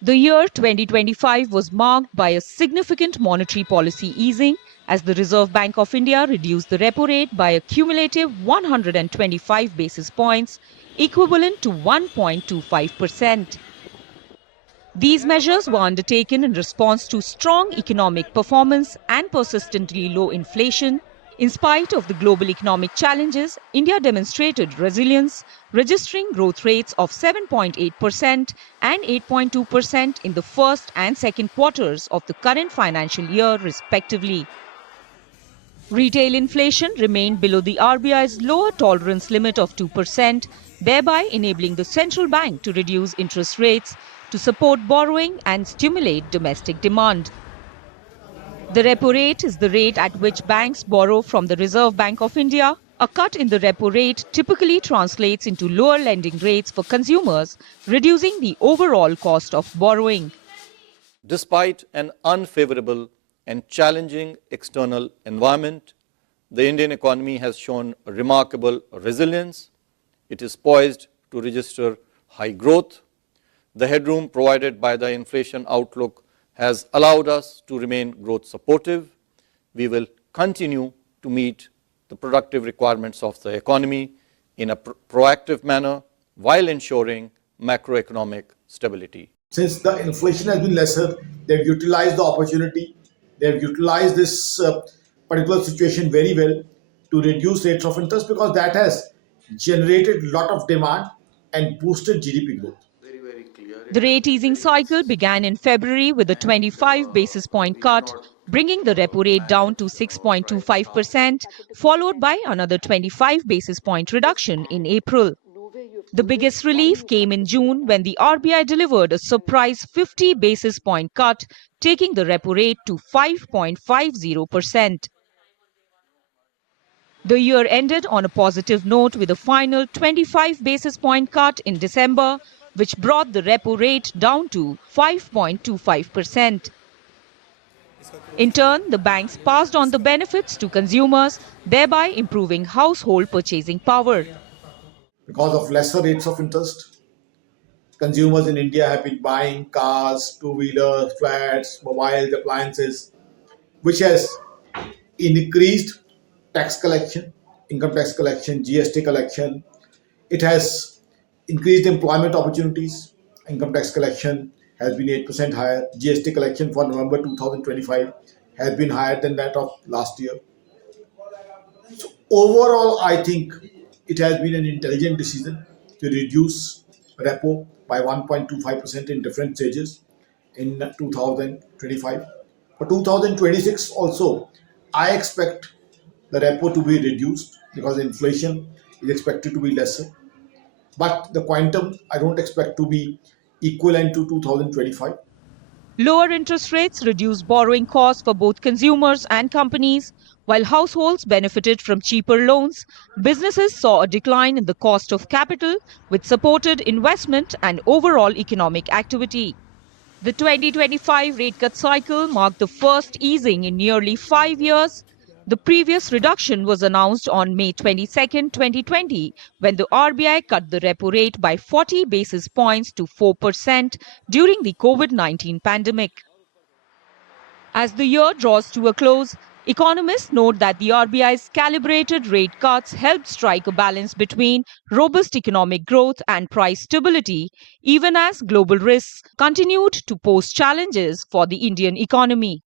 The year 2025 was marked by a significant monetary policy easing as the Reserve Bank of India reduced the repo rate by a cumulative 125 basis points, equivalent to 1.25%. These measures were undertaken in response to strong economic performance and persistently low inflation. In spite of the global economic challenges, India demonstrated resilience, registering growth rates of 7.8% and 8.2% in the first and second quarters of the current financial year, respectively. Retail inflation remained below the RBI's lower tolerance limit of 2%, thereby enabling the central bank to reduce interest rates to support borrowing and stimulate domestic demand. The repo rate is the rate at which banks borrow from the Reserve Bank of India. A cut in the repo rate typically translates into lower lending rates for consumers, reducing the overall cost of borrowing. Despite an unfavorable and challenging external environment, the Indian economy has shown remarkable resilience. It is poised to register high growth. The headroom provided by the inflation outlook has allowed us to remain growth supportive. We will continue to meet the productive requirements of the economy in a proactive manner while ensuring macroeconomic stability. Since the inflation has been lesser, they've utilized the opportunity. They've utilized this particular situation very well to reduce rates of interest because that has generated a lot of demand and boosted GDP growth. The rate easing cycle began in February with a 25 basis point cut, bringing the repo rate down to 6.25%, followed by another 25 basis point reduction in April. The biggest relief came in June when the RBI delivered a surprise 50 basis point cut, taking the repo rate to 5.50%. The year ended on a positive note with a final 25 basis point cut in December, which brought the repo rate down to 5.25%. In turn, the banks passed on the benefits to consumers, thereby improving household purchasing power. Because of lesser rates of interest, consumers in India have been buying cars, two-wheelers, flats, mobiles, appliances, which has increased tax collection, income tax collection, GST collection. It has increased employment opportunities. Income tax collection has been 8% higher. GST collection for November 2025 has been higher than that of last year. So overall, I think it has been an intelligent decision to reduce repo by 1.25% in different stages in 2025. For 2026 also, I expect the repo to be reduced because inflation is expected to be lesser. But the quantum I don't expect to be equivalent to 2025. Lower interest rates reduced borrowing costs for both consumers and companies. While households benefited from cheaper loans, businesses saw a decline in the cost of capital, which supported investment and overall economic activity. The 2025 rate cut cycle marked the first easing in nearly 5 years. The previous reduction was announced on May 22, 2020, when the RBI cut the repo rate by 40 basis points to 4% during the COVID-19 pandemic. As the year draws to a close, economists note that the RBI's calibrated rate cuts helped strike a balance between robust economic growth and price stability, even as global risks continued to pose challenges for the Indian economy.